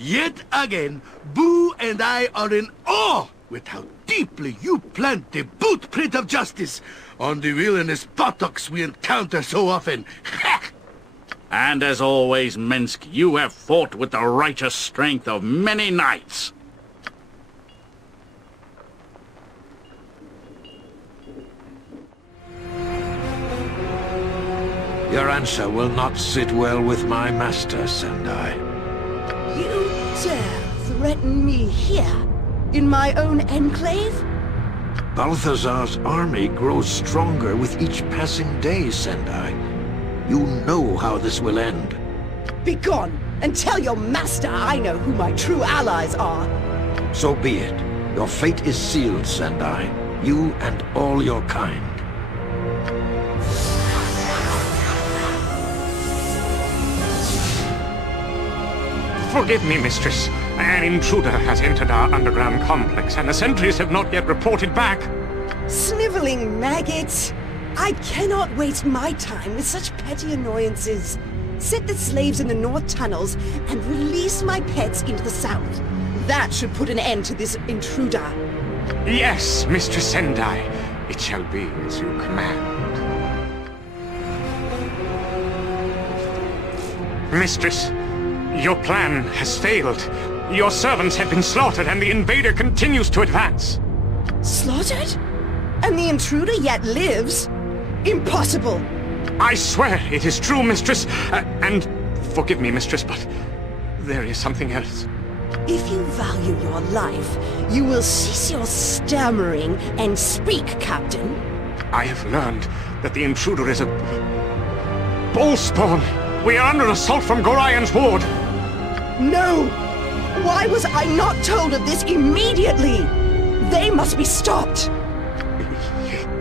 Yet again, Boo and I are in awe with how deeply you plant the bootprint of justice on the villainous buttocks we encounter so often. And as always, Minsk, you have fought with the righteous strength of many knights. Your answer will not sit well with my master, Sendai. You dare threaten me here, in my own enclave? Balthazar's army grows stronger with each passing day, Sendai. You know how this will end. Begone, and tell your master I know who my true allies are. So be it. Your fate is sealed, Sendai. You and all your kind. Forgive me, mistress. An intruder has entered our underground complex, and the sentries have not yet reported back. Sniveling maggots! I cannot waste my time with such petty annoyances. Set the slaves in the north tunnels and release my pets into the south. That should put an end to this intruder. Yes, Mistress Sendai. It shall be as you command. Mistress, your plan has failed. Your servants have been slaughtered, and the invader continues to advance. Slaughtered? And the intruder yet lives? Impossible! I swear it is true, mistress. And forgive me, mistress, but there is something else. If you value your life, you will cease your stammering and speak, Captain. I have learned that the intruder is a Ballspawn. We are under assault from Gorian's ward. No! Why was I not told of this immediately? They must be stopped!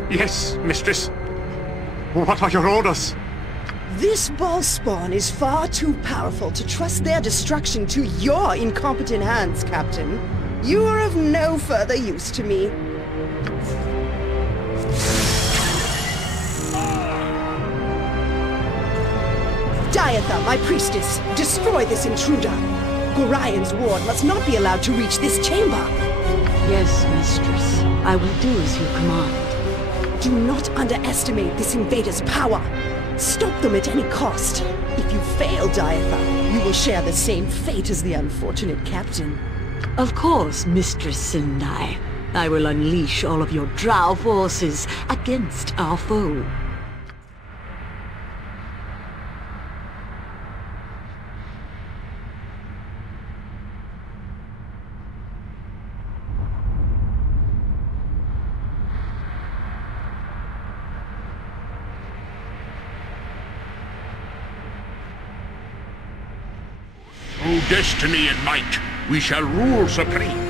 Yes, mistress. What are your orders? This Ballspawn is far too powerful to trust their destruction to your incompetent hands, Captain. You are of no further use to me. Diatha, my priestess, destroy this intruder. Gorian's ward must not be allowed to reach this chamber. Yes, mistress. I will do as you command. Do not underestimate this invader's power. Stop them at any cost. If you fail, Diatha, you will share the same fate as the unfortunate captain. Of course, Mistress Sendai. I will unleash all of your drow forces against our foe. Through destiny and might, we shall rule supreme.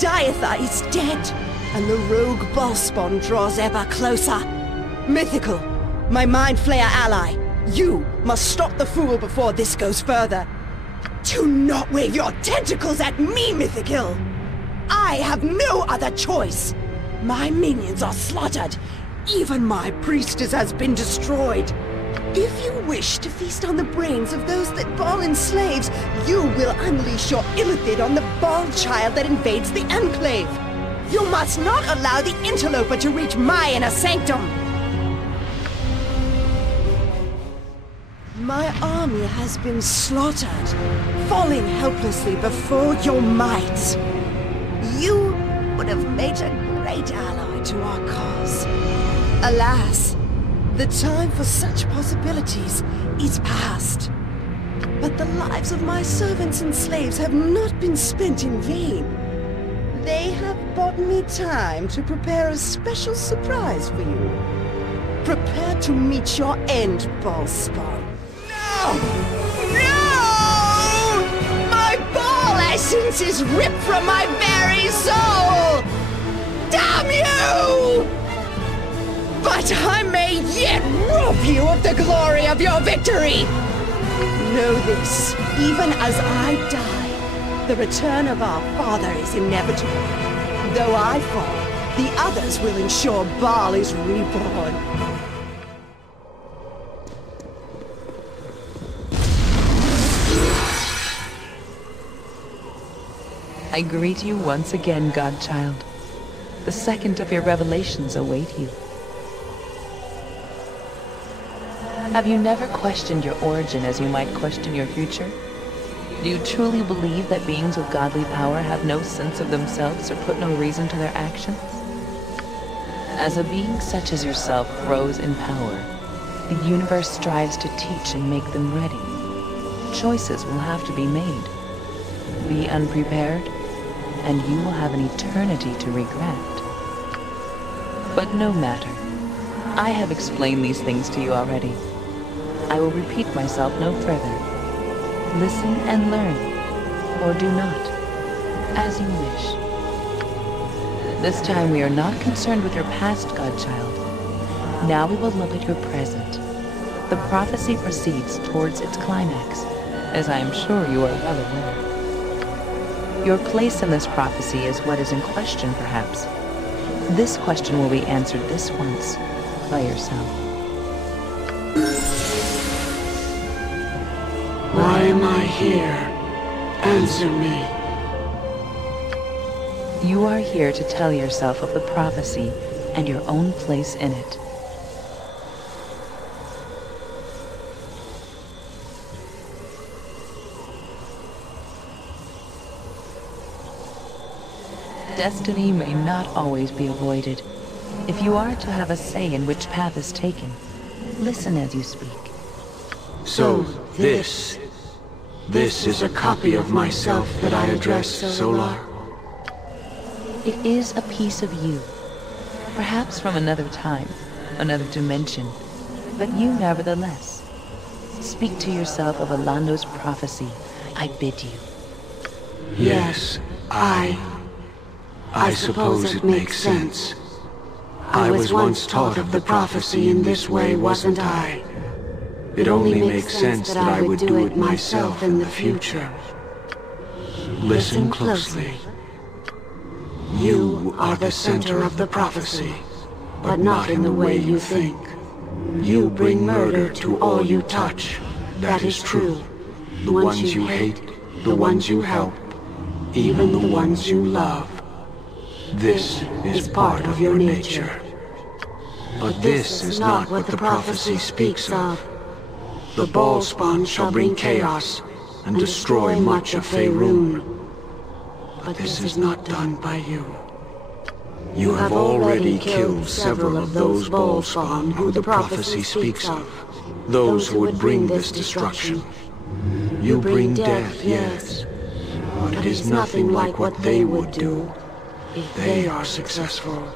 Diatha is dead, and the rogue Bhaalspawn draws ever closer. Mythical, my Mind Flayer ally, you must stop the fool before this goes further. Do not wave your tentacles at me, Mythical! I have no other choice. My minions are slaughtered. Even my priestess has been destroyed. If you wish to feast on the brains of those that Bhaal enslaves, you will unleash your illithid on the Bhaal child that invades the Enclave. You must not allow the interloper to reach my inner sanctum. My army has been slaughtered, falling helplessly before your might. You would have made a great ally to our cause. Alas, the time for such possibilities is past. But the lives of my servants and slaves have not been spent in vain. They have bought me time to prepare a special surprise for you. Prepare to meet your end, Bhaalspawn. No! No! My Bhaal essence is ripped from my very soul! Damn you! But I may yet rob you of the glory of your victory! Know this, even as I die, the return of our father is inevitable. Though I fall, the others will ensure Bhaal is reborn. I greet you once again, Godchild. The second of your revelations await you. Have you never questioned your origin as you might question your future? Do you truly believe that beings with godly power have no sense of themselves or put no reason to their actions? As a being such as yourself grows in power, the universe strives to teach and make them ready. Choices will have to be made. Be unprepared, and you will have an eternity to regret. But no matter. I have explained these things to you already. I will repeat myself no further. Listen and learn, or do not, as you wish. This time we are not concerned with your past, Godchild. Now we will look at your present. The prophecy proceeds towards its climax, as I am sure you are well aware. Your place in this prophecy is what is in question, perhaps. This question will be answered this once, by yourself. Why am I here? Answer me. You are here to tell yourself of the prophecy and your own place in it. Destiny may not always be avoided. If you are to have a say in which path is taken, listen as you speak. So, this is a copy of myself that I address, Solar? It is a piece of you. Perhaps from another time, another dimension, but you nevertheless. Speak to yourself of Alando's prophecy, I bid you. Yes, I suppose it makes sense. I was once taught of the prophecy in this way, wasn't I? It only makes sense that I would do it myself in the future. Listen closely. You are the center of the prophecy, but not in the way you think. You bring murder to all you touch. That is true. The ones you hate, the ones you help, even the ones you love. This is part of your nature. But this is not what the prophecy speaks of. The Bhaalspawn shall bring chaos and destroy much of Faerun. But this is not done by you. You have already killed several of those Bhaalspawn who the prophecy speaks of, those who would bring this destruction. You bring death, yes, but it is nothing like what they would do if they are successful.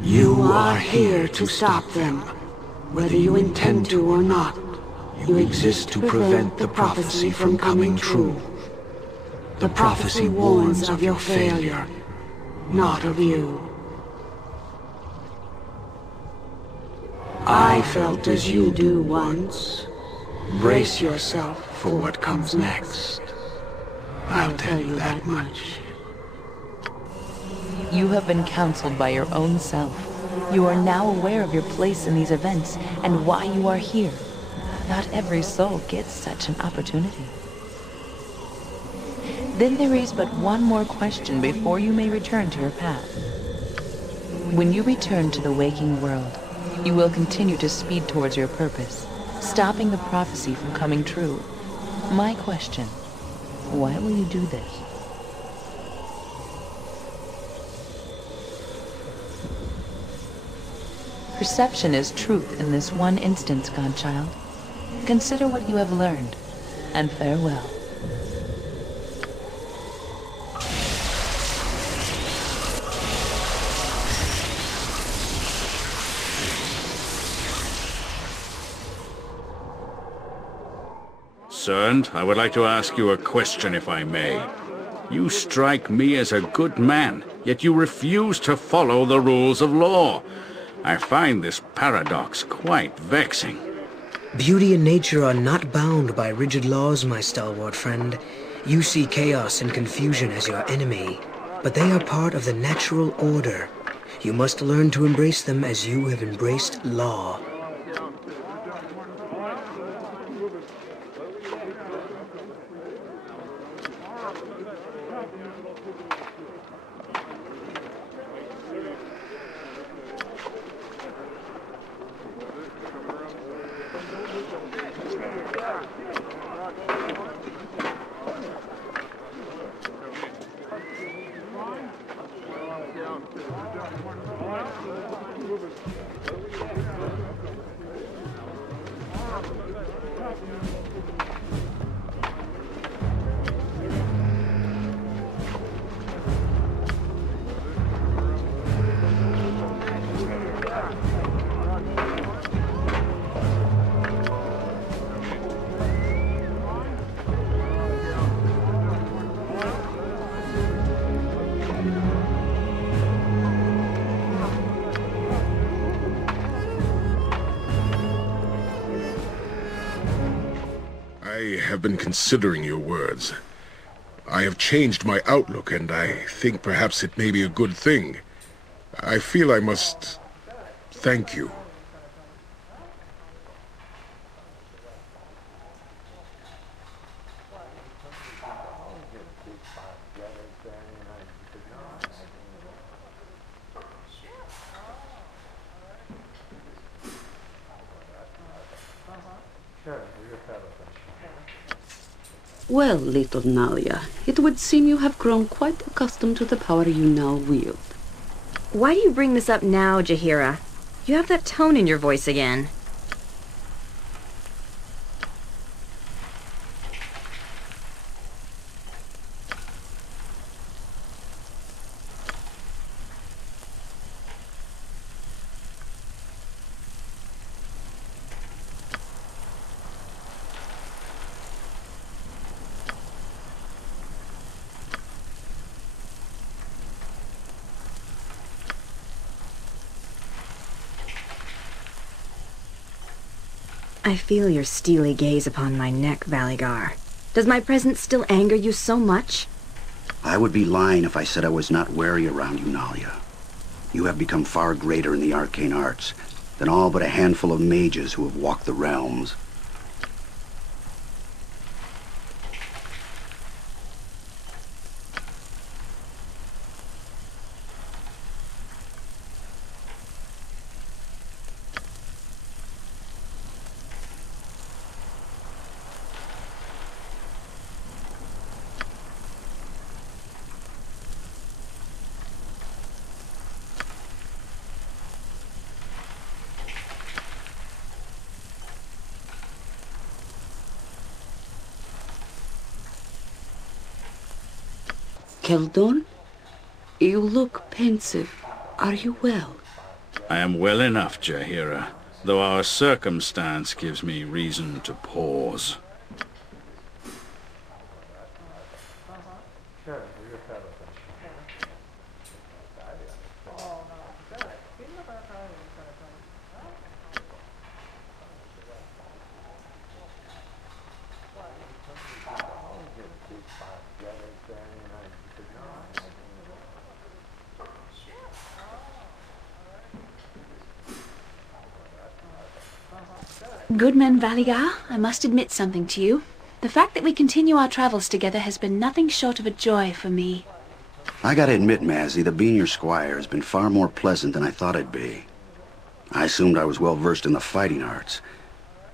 You are here to stop them, whether you intend to or not. You exist to prevent the prophecy from coming true. The prophecy warns of your failure, not of you. I felt as you do once. Brace yourself for what comes next. I'll tell you that much. You have been counseled by your own self. You are now aware of your place in these events and why you are here. Not every soul gets such an opportunity. Then there is but one more question before you may return to your path. When you return to the waking world, you will continue to speed towards your purpose, stopping the prophecy from coming true. My question, why will you do this? Perception is truth in this one instance, godchild. Consider what you have learned, and farewell. Concerned, I would like to ask you a question, if I may. You strike me as a good man, yet you refuse to follow the rules of law. I find this paradox quite vexing. Beauty and nature are not bound by rigid laws, my stalwart friend. You see chaos and confusion as your enemy, but they are part of the natural order. You must learn to embrace them as you have embraced law. I have been considering your words. I have changed my outlook, and I think perhaps it may be a good thing. I feel I must thank you. Well, little Nalia, it would seem you have grown quite accustomed to the power you now wield. Why do you bring this up now, Jaheira? You have that tone in your voice again. I feel your steely gaze upon my neck, Valigar. Does my presence still anger you so much? I would be lying if I said I was not wary around you, Nalia. You have become far greater in the arcane arts than all but a handful of mages who have walked the realms. Keldon, you look pensive. Are you well? I am well enough, Jaheira, though our circumstance gives me reason to pause. Goodman Valigar, I must admit something to you. The fact that we continue our travels together has been nothing short of a joy for me. I gotta admit, Mazzy, that being your squire has been far more pleasant than I thought it'd be. I assumed I was well versed in the fighting arts,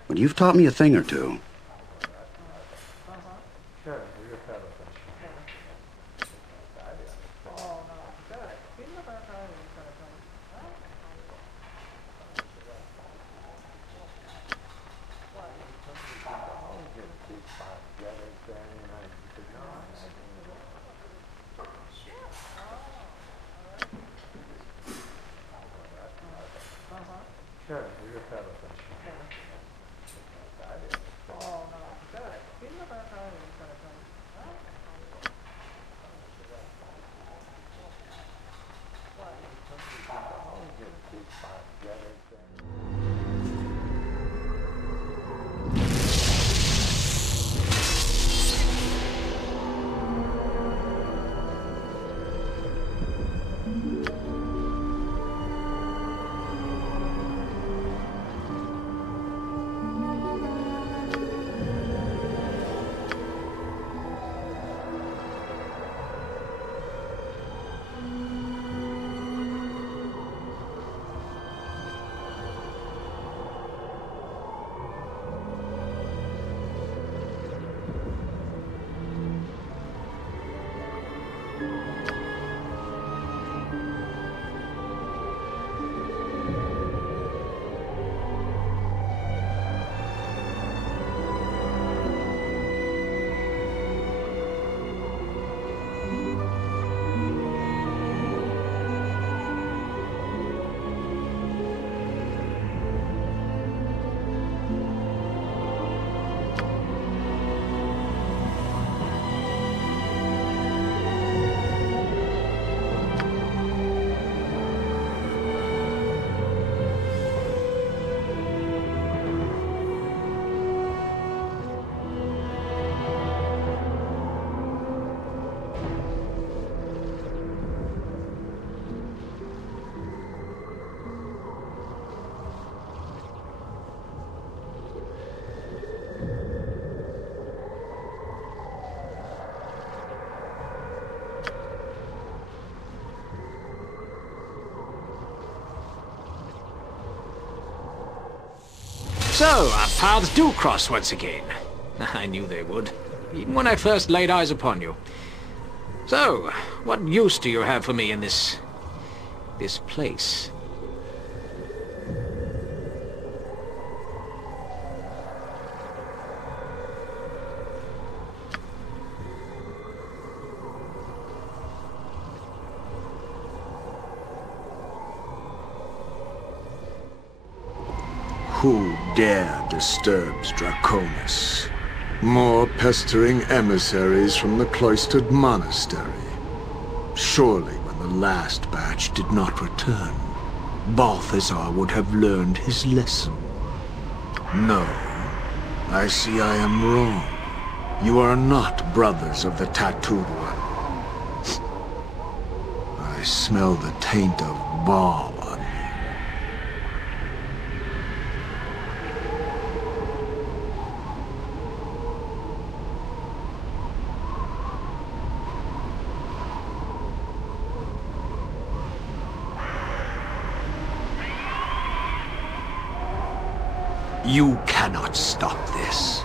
but you've taught me a thing or two. So, our paths do cross once again. I knew they would, even when I first laid eyes upon you. So, what use do you have for me in this place? Who dare disturbs Draconis? More pestering emissaries from the cloistered monastery. Surely when the last batch did not return, Balthazar would have learned his lesson. No, I see I am wrong. You are not brothers of the Tattooed One. I smell the taint of Bhaal on you. You cannot stop this.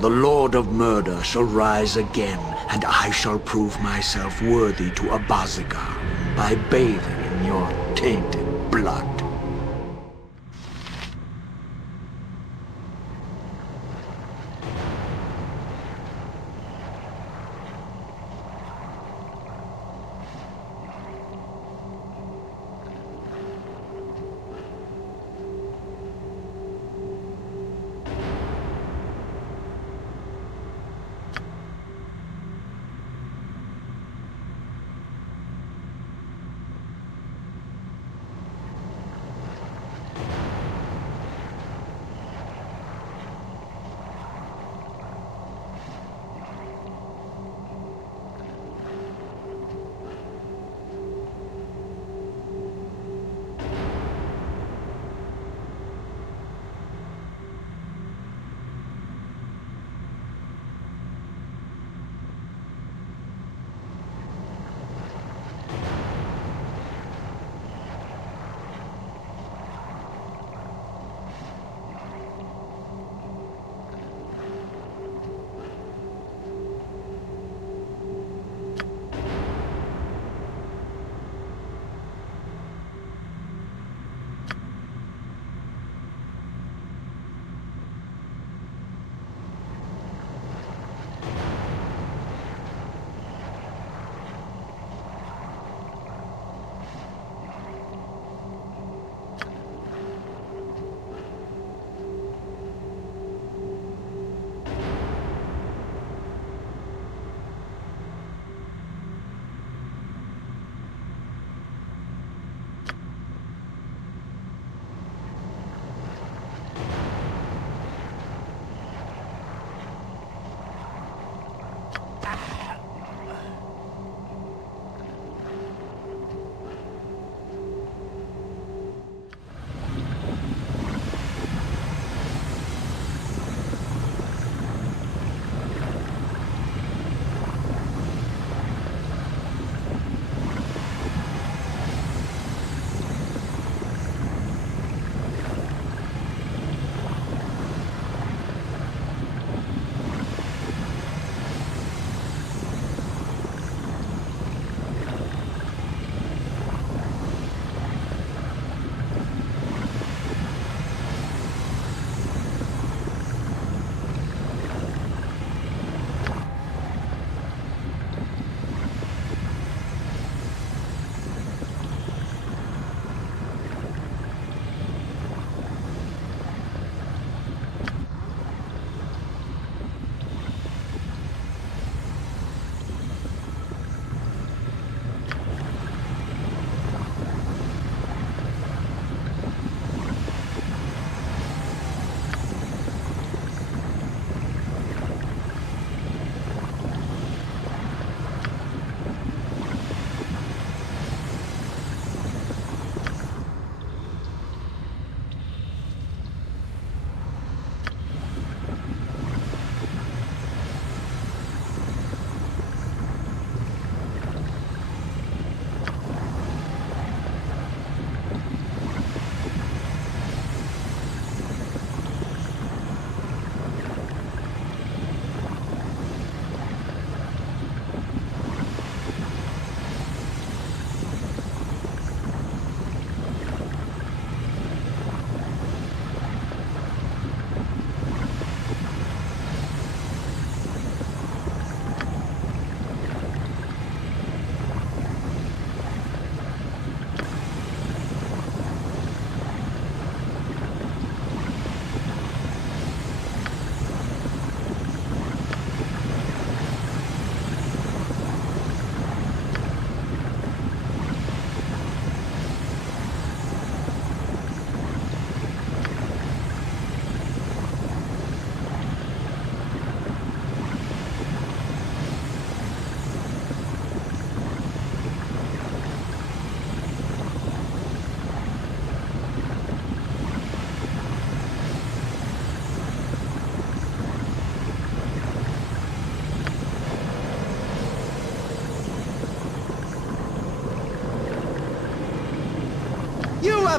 The Lord of Murder shall rise again, and I shall prove myself worthy to Abazigar by bathing in your tainted blood.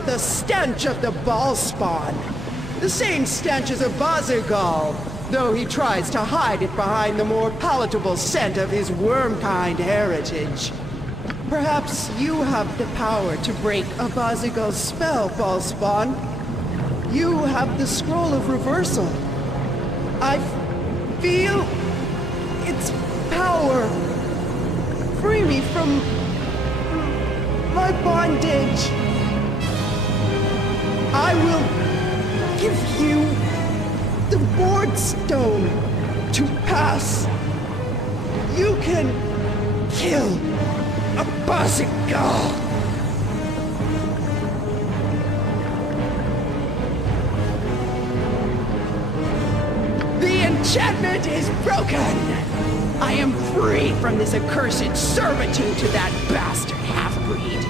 have the stench of the Bhaal spawn. The same stench as a Bazigal, though he tries to hide it behind the more palatable scent of his worm-kind heritage. Perhaps you have the power to break a Bazigal's spell, Bhaal spawn. You have the Scroll of Reversal. I feel its power. Free me from my bondage. I will give you the Ward Stone to pass. You can kill a Bazigal. The enchantment is broken. I am free from this accursed servitude to that bastard half-breed.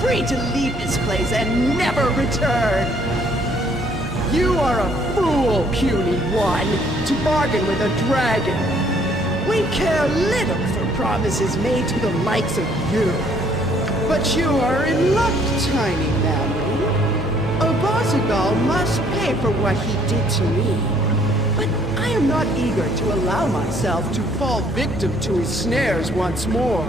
Free to leave this place and never return. You are a fool, puny one, to bargain with a dragon. We care little for promises made to the likes of you. But you are in luck, tiny mammal. A Bazigal must pay for what he did to me. But I am not eager to allow myself to fall victim to his snares once more.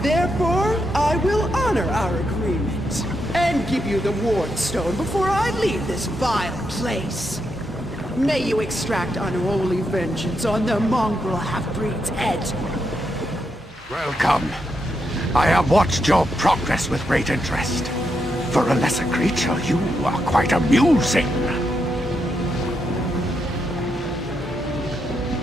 Therefore, I will honor our agreement and give you the Ward Stone before I leave this vile place. May you extract unholy vengeance on the mongrel half-breed's head. Welcome. I have watched your progress with great interest. For a lesser creature, you are quite amusing.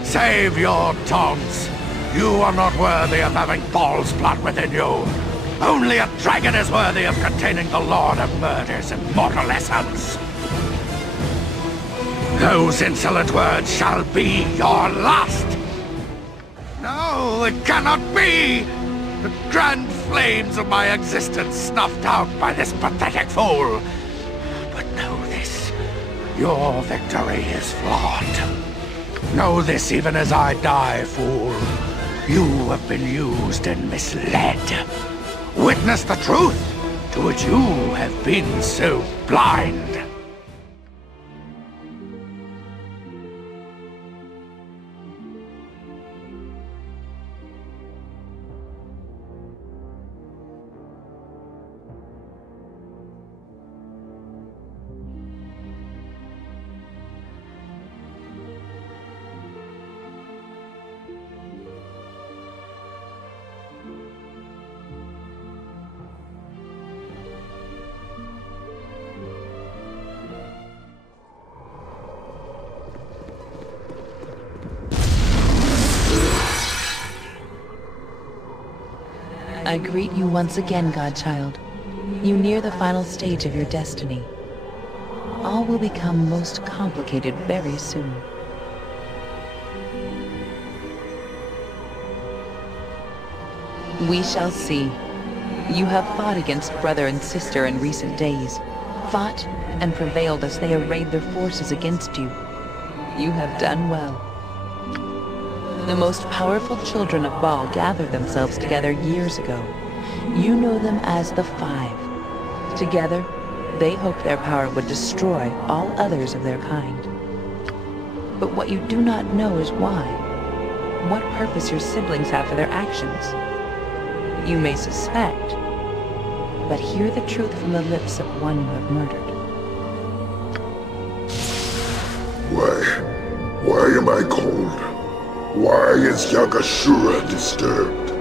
Save your taunts. You are not worthy of having Bhaal's blood within you. Only a dragon is worthy of containing the Lord of Murder's immortal essence. Those insolent words shall be your last. No, it cannot be! The grand flames of my existence snuffed out by this pathetic fool. But know this, your victory is flawed. Know this even as I die, fool. You have been used and misled. Witness the truth to which you have been so blind. I greet you once again, Godchild. You near the final stage of your destiny. All will become most complicated very soon. We shall see. You have fought against brother and sister in recent days. Fought and prevailed as they arrayed their forces against you. You have done well. The most powerful children of Bhaal gathered themselves together years ago. You know them as the Five. Together, they hoped their power would destroy all others of their kind. But what you do not know is why. What purpose your siblings have for their actions. You may suspect, but hear the truth from the lips of one you have murdered. Why am I cold? Why is Yagashura disturbed?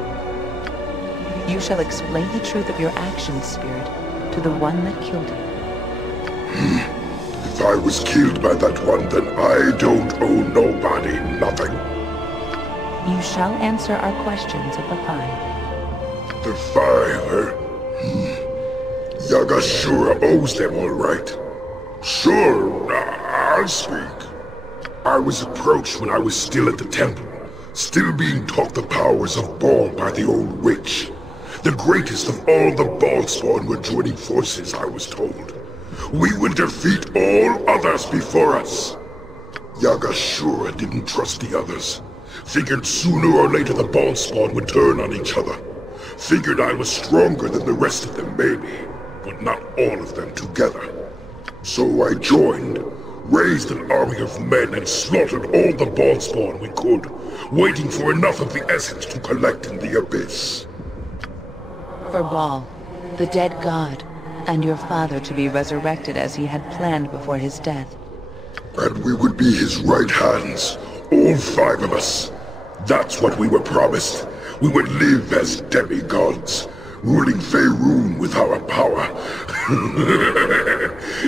You shall explain the truth of your actions, Spirit, to the one that killed you. If I was killed by that one, then I don't owe nobody nothing. You shall answer our questions of the Five. The Five, Yagashura owes them all right. Sure, I'll speak. I was approached when I was still at the temple, still being taught the powers of Bhaal by the old witch. The greatest of all the Bhaalspawn were joining forces, I was told. We would defeat all others before us. Yagashura didn't trust the others. Figured sooner or later the Bhaalspawn would turn on each other. Figured I was stronger than the rest of them, maybe. but not all of them together. So I joined, raised an army of men and slaughtered all the Bhaalspawn we could, waiting for enough of the essence to collect in the abyss. For Bhaal, the dead god, and your father to be resurrected as he had planned before his death. And we would be his right hands, all 5 of us. That's what we were promised. We would live as demigods, ruling Faerun with our power.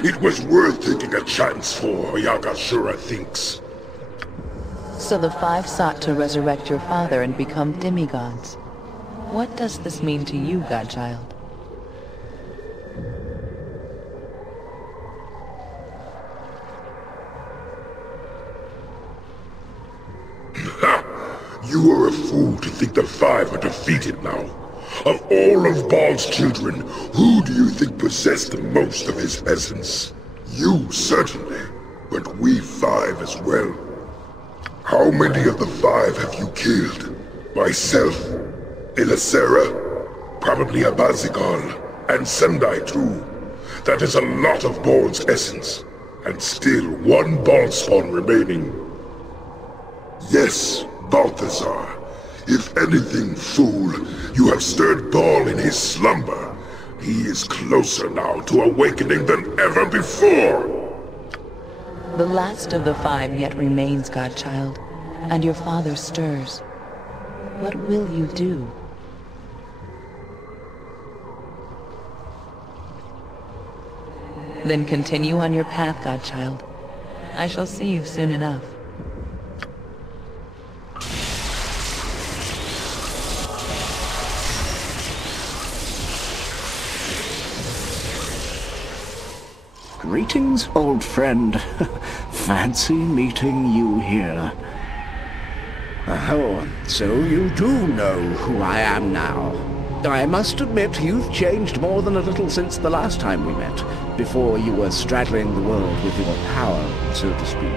It was worth taking a chance for, Yagashura thinks. So the 5 sought to resurrect your father and become demigods. What does this mean to you, godchild? You are a fool to think the 5 are defeated now. Of all of Bhaal's children, who do you think possessed the most of his essence? You, certainly, but we 5 as well. How many of the 5 have you killed? Myself, Ilisera, probably Abazigal, and Sendai too. That is a lot of Bhaal's essence, and still 1 Bhaalspawn remaining. Yes, Balthazar. If anything, fool, you have stirred Bhaal in his slumber. He is closer now to awakening than ever before. The last of the 5 yet remains, godchild, and your father stirs. What will you do? Then continue on your path, godchild. I shall see you soon enough. Greetings, old friend. Fancy meeting you here. Oh, so you do know who I am now. I must admit you've changed more than a little since the last time we met, before you were straddling the world with your power, so to speak.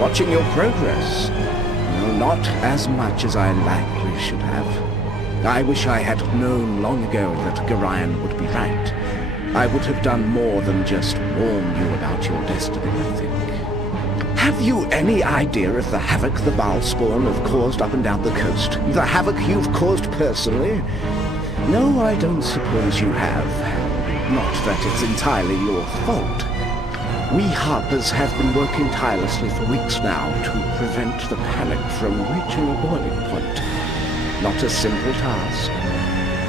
Watching your progress, well, not as much as I likely should have. I wish I had known long ago that Gorion would be right. I would have done more than just warn you about your destiny, I think. Have you any idea of the havoc the Bhaalspawn have caused up and down the coast? The havoc you've caused personally? No, I don't suppose you have. Not that it's entirely your fault. We Harpers have been working tirelessly for weeks now to prevent the panic from reaching a boiling point. Not a simple task.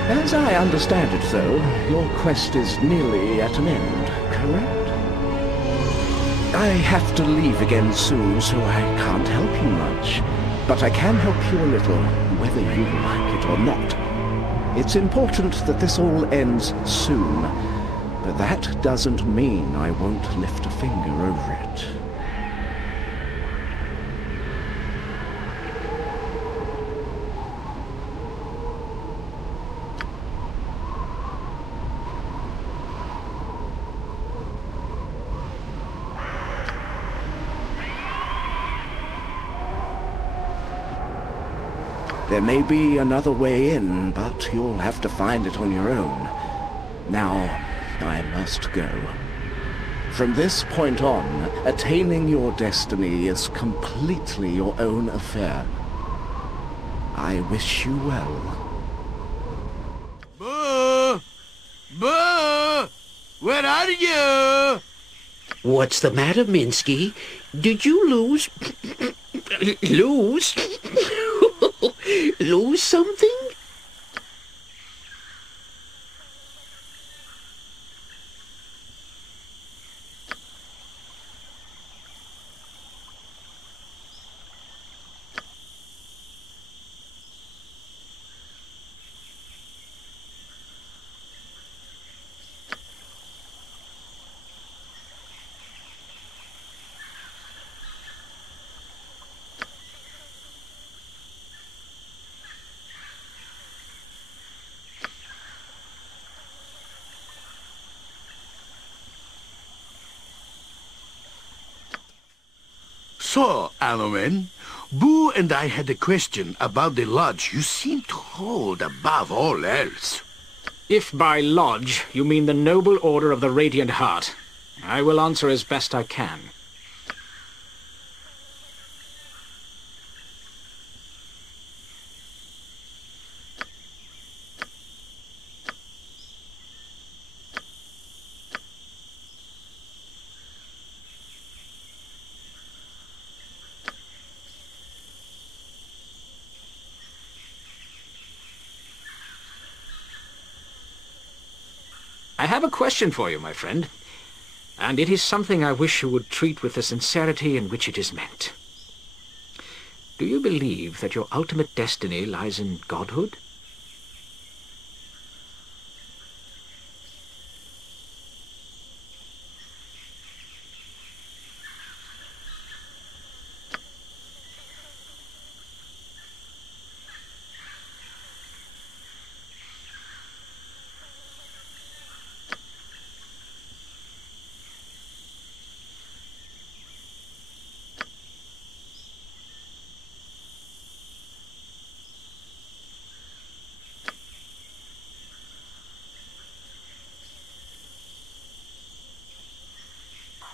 As I understand it, though, your quest is nearly at an end, correct? I have to leave again soon, so I can't help you much. But I can help you a little, whether you like it or not. It's important that this all ends soon, but that doesn't mean I won't lift a finger over it. There may be another way in, but you'll have to find it on your own. Now, I must go. From this point on, attaining your destiny is completely your own affair. I wish you well. Boo! Boo! Where are you? What's the matter, Minsky? Did you lose... lose? Lose something? So, Anomen, Boo and I had a question about the lodge you seem to hold above all else. If by lodge you mean the noble order of the Radiant Heart, I will answer as best I can. I have a question for you, my friend, and it is something I wish you would treat with the sincerity in which it is meant. Do you believe that your ultimate destiny lies in godhood?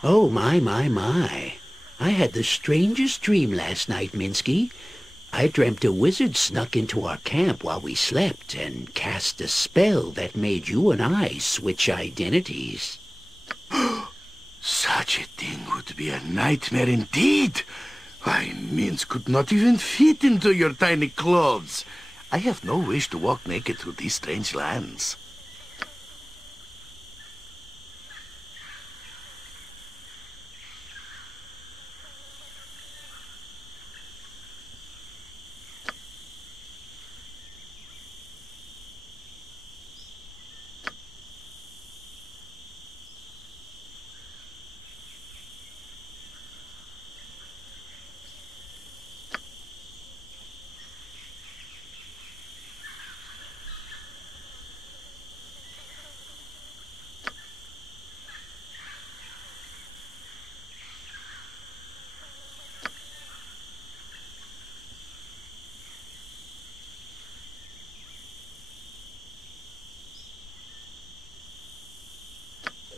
Oh, my. I had the strangest dream last night, Minsky. I dreamt a wizard snuck into our camp while we slept and cast a spell that made you and I switch identities. Such a thing would be a nightmare indeed. Why, Minsk could not even fit into your tiny clothes. I have no wish to walk naked through these strange lands.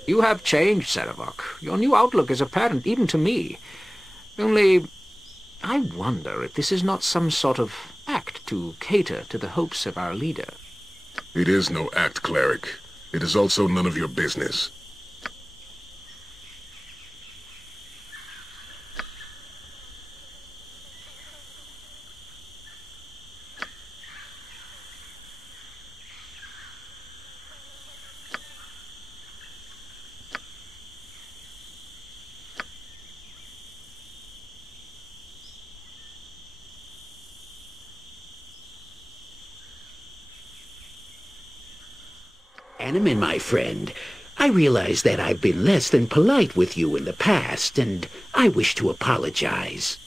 You have changed, Sarevok. Your new outlook is apparent even to me. Only, I wonder if this is not some sort of act to cater to the hopes of our leader. It is no act, cleric. It is also none of your business. Animan, my friend, I realize that I've been less than polite with you in the past, and I wish to apologize.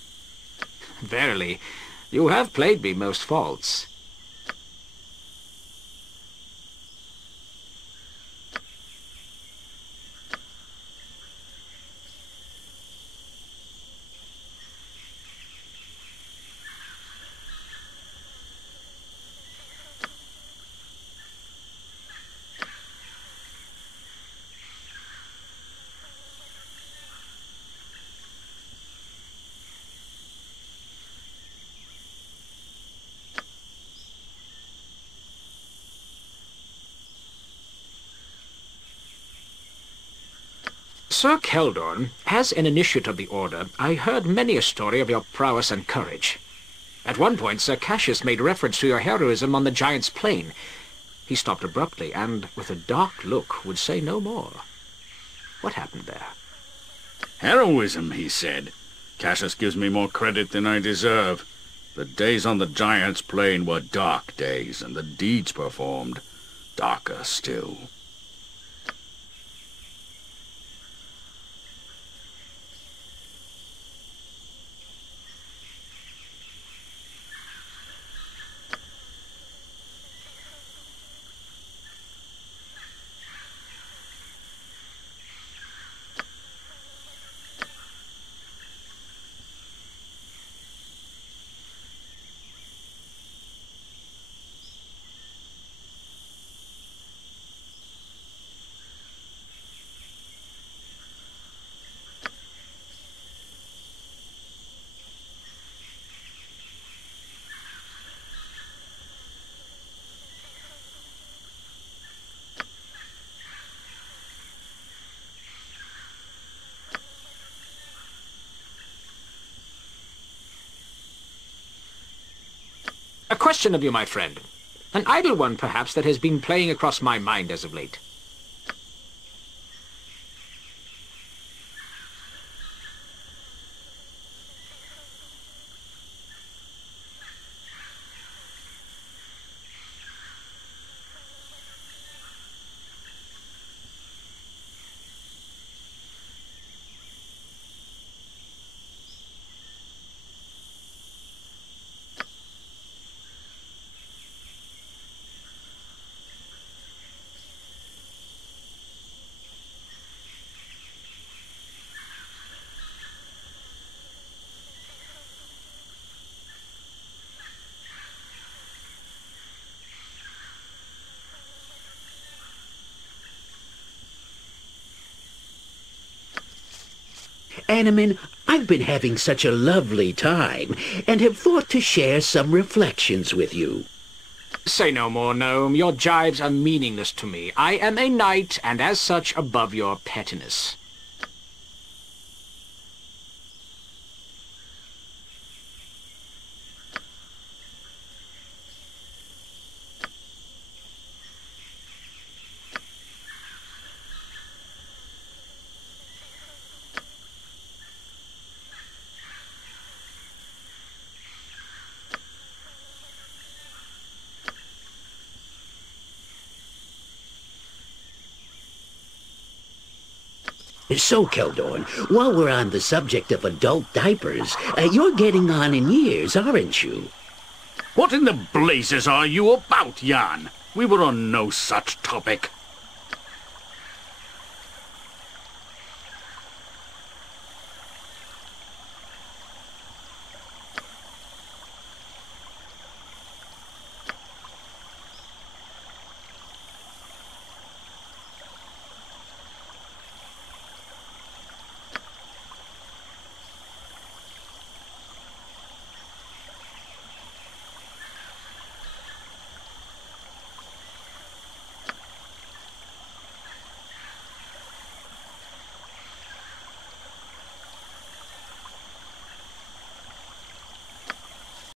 Verily, you have played me most false. Sir Keldorn, as an initiate of the Order, I heard many a story of your prowess and courage. At one point, Sir Cassius made reference to your heroism on the Giant's Plain. He stopped abruptly, and, with a dark look, would say no more. What happened there? Heroism, he said. Cassius gives me more credit than I deserve. The days on the Giant's Plain were dark days, and the deeds performed darker still. question of you, my friend. An idle one, perhaps, that has been playing across my mind as of late. Animan, I've been having such a lovely time, and have thought to share some reflections with you. Say no more, gnome. Your jibes are meaningless to me. I am a knight, and as such above your pettiness. So, Keldorn, while we're on the subject of adult diapers, you're getting on in years, aren't you? What in the blazes are you about, Jan? We were on no such topic.